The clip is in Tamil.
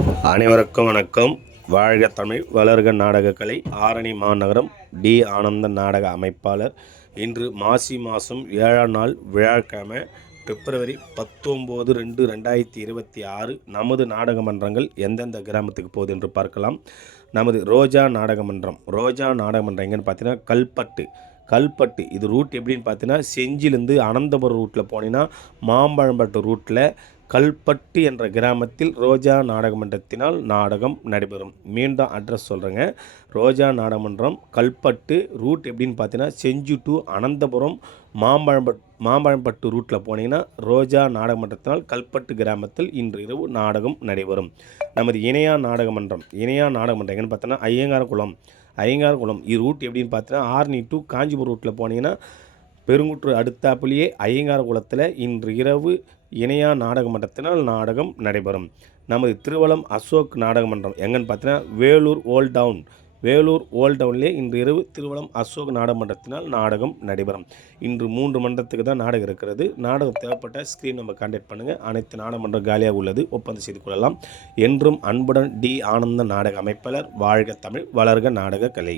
அனைவருக்கும் வணக்கம். வாழ்க தமிழ், வளர்க நாடகக்கலை. ஆரணி மாநகரம் டி ஆனந்தன் நாடக அமைப்பாளர். இன்று மாசி மாதம் 7ஆம் நாள் வியாழக்கிழமை பிப்ரவரி 19/2/2026. நமது நாடக மன்றங்கள் எந்தெந்த கிராமத்துக்கு போகுது என்று பார்க்கலாம். நமது ரோஜா நாடகமன்றம் எங்கன்னு பார்த்தீங்கன்னா கல்பட்டு இது ரூட் எப்படின்னு பார்த்தீங்கன்னா, செஞ்சிலேருந்து அனந்தபுரம் ரூட்டில் போனீங்கன்னா மாம்பழம்பட்டு ரூட்டில் கல்பட்டு என்ற கிராமத்தில் ரோஜா நாடகமன்றத்தினால் நாடகம் நடைபெறும். மீண்டும் அட்ரஸ் சொல்கிறேங்க. ரோஜா நாடகமன்றம் கல்பட்டு ரூட் எப்படின்னு பார்த்தீங்கன்னா, செஞ்சி டு அனந்தபுரம் மாம்பழம்பட்டு ரூட்டில் போனீங்கன்னா ரோஜா நாடகமன்றத்தினால் கல்பட்டு கிராமத்தில் இன்று இரவு நாடகம் நடைபெறும். நமது இணையா நாடகமன்றம் எங்கன்னு பார்த்தோன்னா ஐயங்காரகுளம் இது ரூட் எப்படின்னு பார்த்தீங்கன்னா, ஆர்னி டு காஞ்சிபுரம் ரூட்டில் போனீங்கன்னா பெருங்குற்று அடுத்தாப்புலேயே ஐயங்காரகுளத்தில் இன்று இரவு இணையா நாடகமன்றத்தினால் நாடகம் நடைபெறும். நமது திருவலம் அசோக் நாடகமன்றம் எங்கன்னு பார்த்தீங்கன்னா, வேலூர் ஓல்ட் டவுன்லேயே இன்று இரவு திருவலம் அசோக் நாடகமன்றத்தினால் நாடகம் நடைபெறும். இன்று 3 மன்றத்துக்கு தான் நாடகம் இருக்கிறது. நாடகம் தேவைப்பட்ட ஸ்க்ரீன் நம்ம கான்டாக்ட் பண்ணுங்கள். அனைத்து நாடகமன்றம் காலியாக உள்ளது, ஒப்பந்தம் செய்து கொள்ளலாம். என்றும் அன்புடன் டி ஆனந்தன் நாடக அமைப்பாளர். வாழ்க தமிழ், வளர்க நாடக கலை.